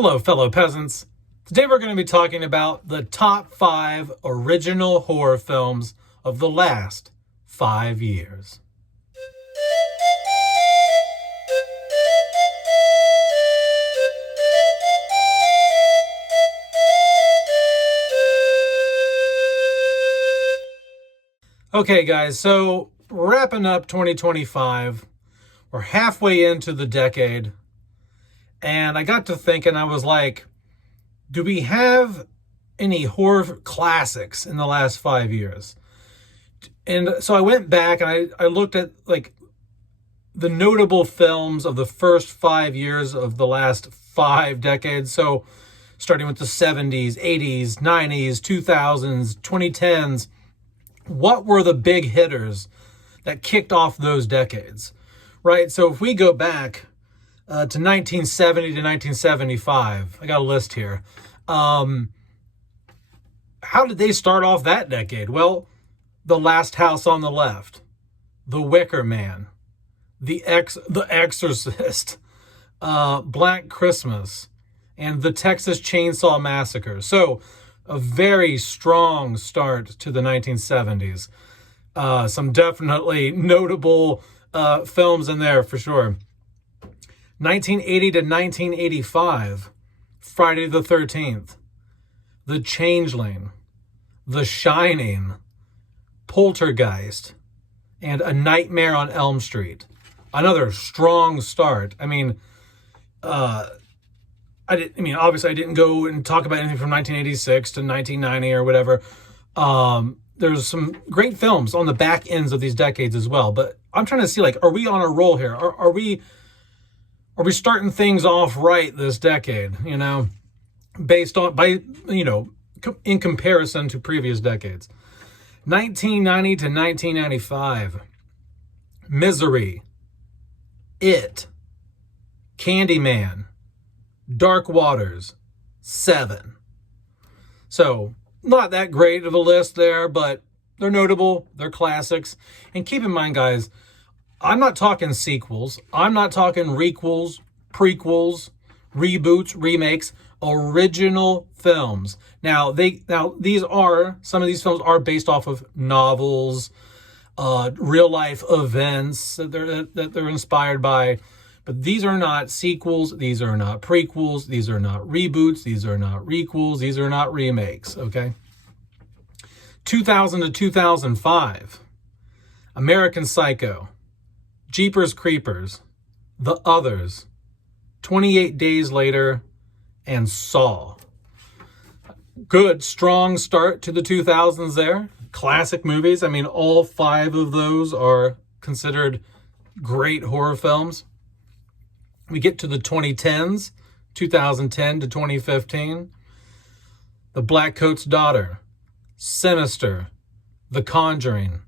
Hello, fellow peasants. Today we're going to be talking about the top 5 original horror films of the last 5 years. Okay, guys, so wrapping up 2025, we're halfway into the decade, and I got to thinking, I was like, do we have any horror classics in the last 5 years? And so I went back and I looked at like the notable films of the first 5 years of the last 5 decades. So starting with the 70s, 80s, 90s, 2000s, 2010s, what were the big hitters that kicked off those decades, right? So if we go back to 1970 to 1975, I got a list here. How did they start off that decade? Well, The Last House on the Left, The Wicker Man, The Exorcist, Black Christmas, and The Texas Chainsaw Massacre. So a very strong start to the 1970s. Some definitely notable films in there for sure. 1980 to 1985, Friday the 13th, The Changeling, The Shining, Poltergeist, and A Nightmare on Elm Street. Another strong start. Obviously I didn't go and talk about anything from 1986 to 1990 or whatever. There's some great films on the back ends of these decades as well. But I'm trying to see, like, are we on a roll here? Are we starting things off right this decade? In comparison to previous decades. 1990 to 1995, Misery, It, Candyman, Dark Waters, Seven. So, not that great of a list there, but they're notable, they're classics. And keep in mind, guys, I'm not talking sequels. I'm not talking requels, prequels, reboots, remakes, original films. Now, some of these films are based off of novels, real life events that they're inspired by. But these are not sequels, these are not prequels, these are not reboots, these are not requels, these are not remakes, okay? 2000 to 2005, American Psycho, Jeepers Creepers, The Others, 28 Days Later, and Saw. Good, strong start to the 2000s there. Classic movies. All 5 of those are considered great horror films. We get to the 2010s, 2010 to 2015. The Black Coat's Daughter, Sinister, The Conjuring,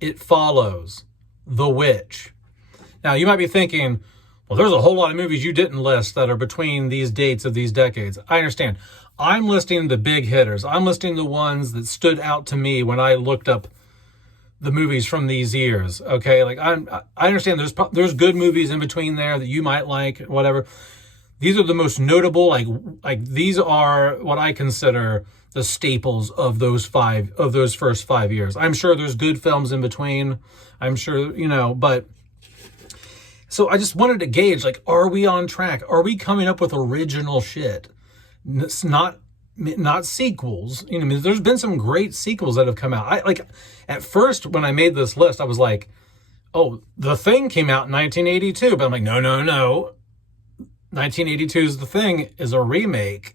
It Follows, The Witch. Now, you might be thinking, well, there's a whole lot of movies you didn't list that are between these dates of these decades. I understand. I'm listing the big hitters. I'm listing the ones that stood out to me when I looked up the movies from these years. Okay, I understand there's good movies in between there that you might like, whatever. These are the most notable. Like these are what I consider the staples of those first 5 years. I'm sure there's good films in between. I'm sure, but. So I just wanted to gauge, are we on track? Are we coming up with original shit? It's not sequels. There's been some great sequels that have come out. At first when I made this list, I was like, oh, The Thing came out in 1982. But I'm like, no. 1982's The Thing is a remake.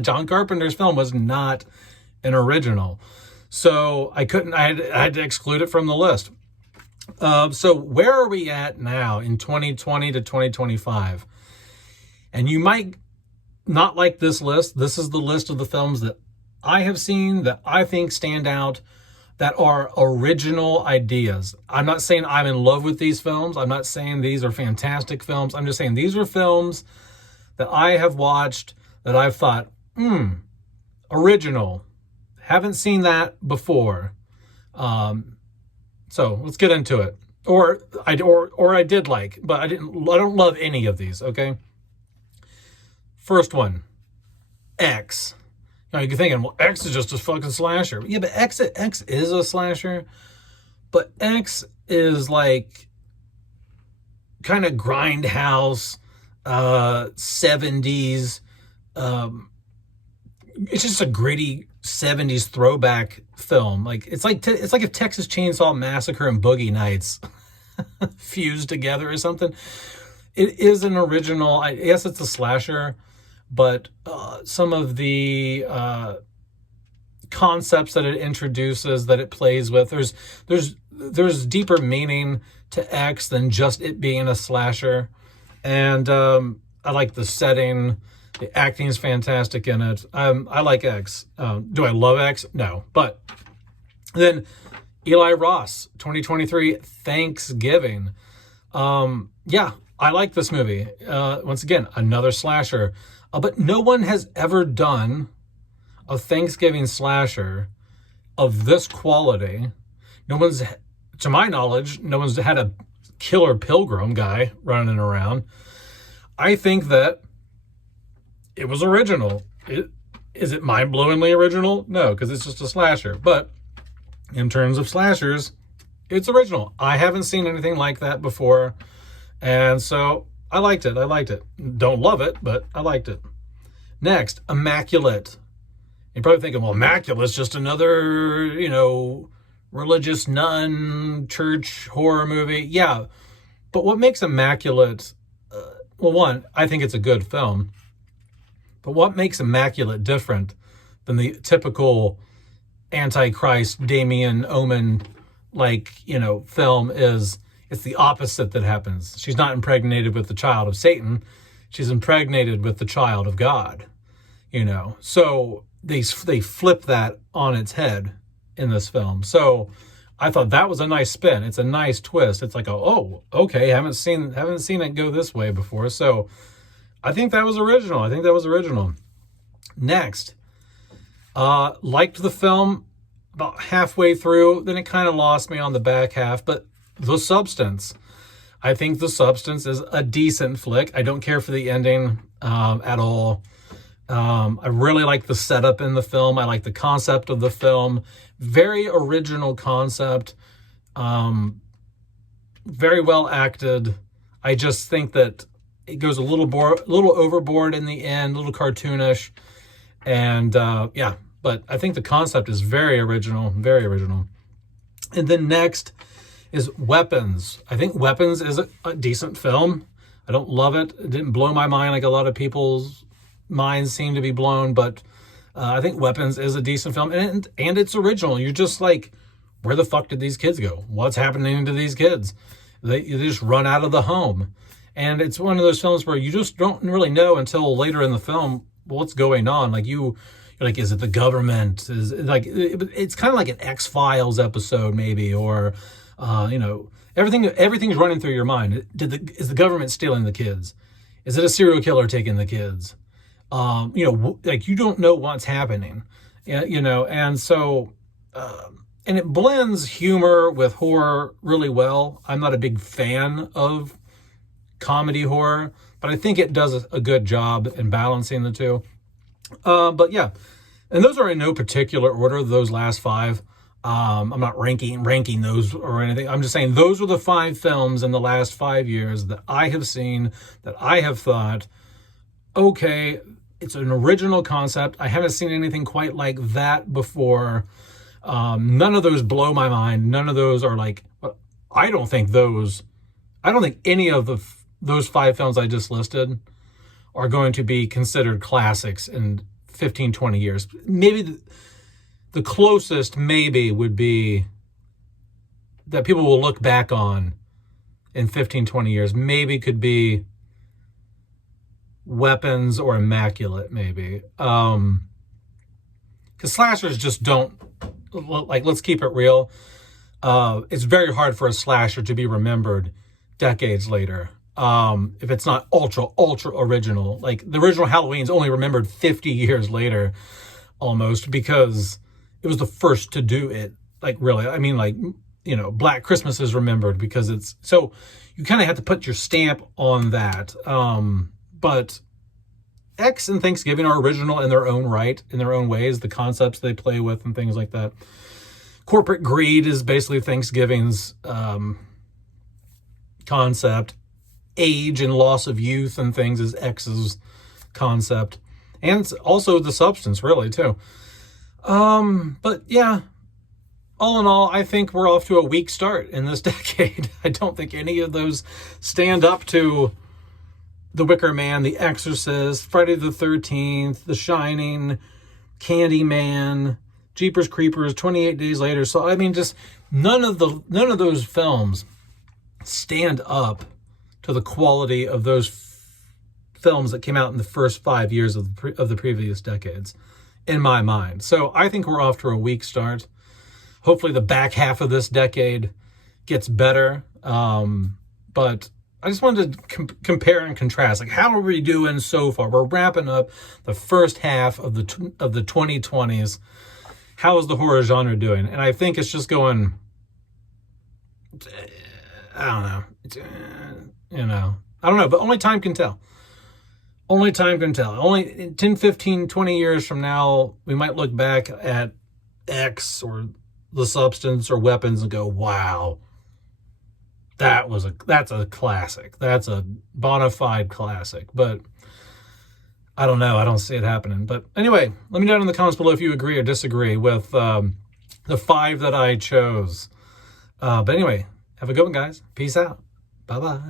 John Carpenter's film was not an original. So I had to exclude it from the list. So where are we at now in 2020 to 2025? And you might not like this list. This is the list of the films that I have seen that I think stand out, that are original ideas. I'm not saying I'm in love with these films. I'm not saying these are fantastic films. I'm just saying these are films that I have watched that I've thought, original. Haven't seen that before. So let's get into it. Or I did like, but I don't love any of these, okay? First one, X. Now you're thinking, well, X is just a fucking slasher. Yeah, but X is a slasher, but X is like kind of grindhouse, 70s. It's just a gritty 70s throwback film. Like it's like if Texas Chainsaw Massacre and Boogie Nights fused together or something. It is an original. I guess it's a slasher, but some of the concepts that it introduces, that it plays with, there's deeper meaning to X than just it being a slasher. And I like the setting. The acting is fantastic in it. I like X. Do I love X? No. But then Eli Roth, 2023 Thanksgiving. Yeah, I like this movie. Once again, another slasher. But no one has ever done a Thanksgiving slasher of this quality. No one's, to my knowledge, no one's had a killer pilgrim guy running around. I think that it was original. Is it mind-blowingly original? No, because it's just a slasher. But in terms of slashers, it's original. I haven't seen anything like that before. And so I liked it. Don't love it, but I liked it. Next, Immaculate. You're probably thinking, well, Immaculate's just another, religious nun, church horror movie. Yeah. But what makes Immaculate, well, one, I think it's a good film. But what makes Immaculate different than the typical Antichrist, Damien Omen, film is it's the opposite that happens. She's not impregnated with the child of Satan. She's impregnated with the child of God, So they flip that on its head in this film. So I thought that was a nice spin. It's a nice twist. It's like, oh, okay, haven't seen it go this way before. So I think that was original. Next, liked the film about halfway through. Then it kind of lost me on the back half. But The Substance. I think The Substance is a decent flick. I don't care for the ending at all. I really like the setup in the film. I like the concept of the film. Very original concept. Very well acted. I just think that it goes a little overboard in the end, a little cartoonish. And but I think the concept is very original. And then next is Weapons. I think Weapons is a decent film. I don't love it. It didn't blow my mind like a lot of people's minds seem to be blown, but I think Weapons is a decent film, and it's original. You're just like, where the fuck did these kids go? What's happening to these kids? They just run out of the home. And it's one of those films where you just don't really know until later in the film what's going on. Like you're like, is it the government? Is it like, it's kind of like an X-Files episode maybe, or everything's running through your mind. Is the government stealing the kids? Is it a serial killer taking the kids? Like you don't know what's happening, and so, and it blends humor with horror really well. I'm not a big fan of comedy horror, but I think it does a good job in balancing the two. But yeah, and those are in no particular order, those last five. I'm not ranking those or anything. I'm just saying those are the 5 films in the last 5 years that I have seen, that I have thought, okay, it's an original concept. I haven't seen anything quite like that before. None of those blow my mind. None of those are like, I don't think any of those 5 films I just listed are going to be considered classics in 15, 20 years. Maybe the closest maybe would be that people will look back on in 15, 20 years. Maybe could be Weapons or Immaculate, maybe. Because slashers just don't, like, let's keep it real. It's very hard for a slasher to be remembered decades later. If it's not ultra original. Like, the original Halloween's only remembered 50 years later, almost, because it was the first to do it. Like, really, I mean, like, Black Christmas is remembered because it's, so you kind of have to put your stamp on that. But X and Thanksgiving are original in their own right, in their own ways, the concepts they play with and things like that. Corporate greed is basically Thanksgiving's concept. Age and loss of youth and things is X's concept. And it's also the substance, really, too. But yeah, all in all, I think we're off to a weak start in this decade. I don't think any of those stand up to The Wicker Man, The Exorcist, Friday the 13th, The Shining, Candyman, Jeepers Creepers, 28 Days Later. So, I mean, just none of those films stand up to the quality of those films that came out in the first 5 years of the previous decades, in my mind. So I think we're off to a weak start. Hopefully the back half of this decade gets better. But I just wanted to compare and contrast. Like, how are we doing so far? We're wrapping up the first half of the 2020s. How is the horror genre doing? And I think it's just going, I don't know. I don't know, but only time can tell. Only time can tell. Only 10, 15, 20 years from now, we might look back at X or The Substance or Weapons and go, wow, that's a classic. That's a bona fide classic. But I don't know. I don't see it happening. But anyway, let me know in the comments below if you agree or disagree with the 5 that I chose. But anyway, have a good one, guys. Peace out. Bye-bye.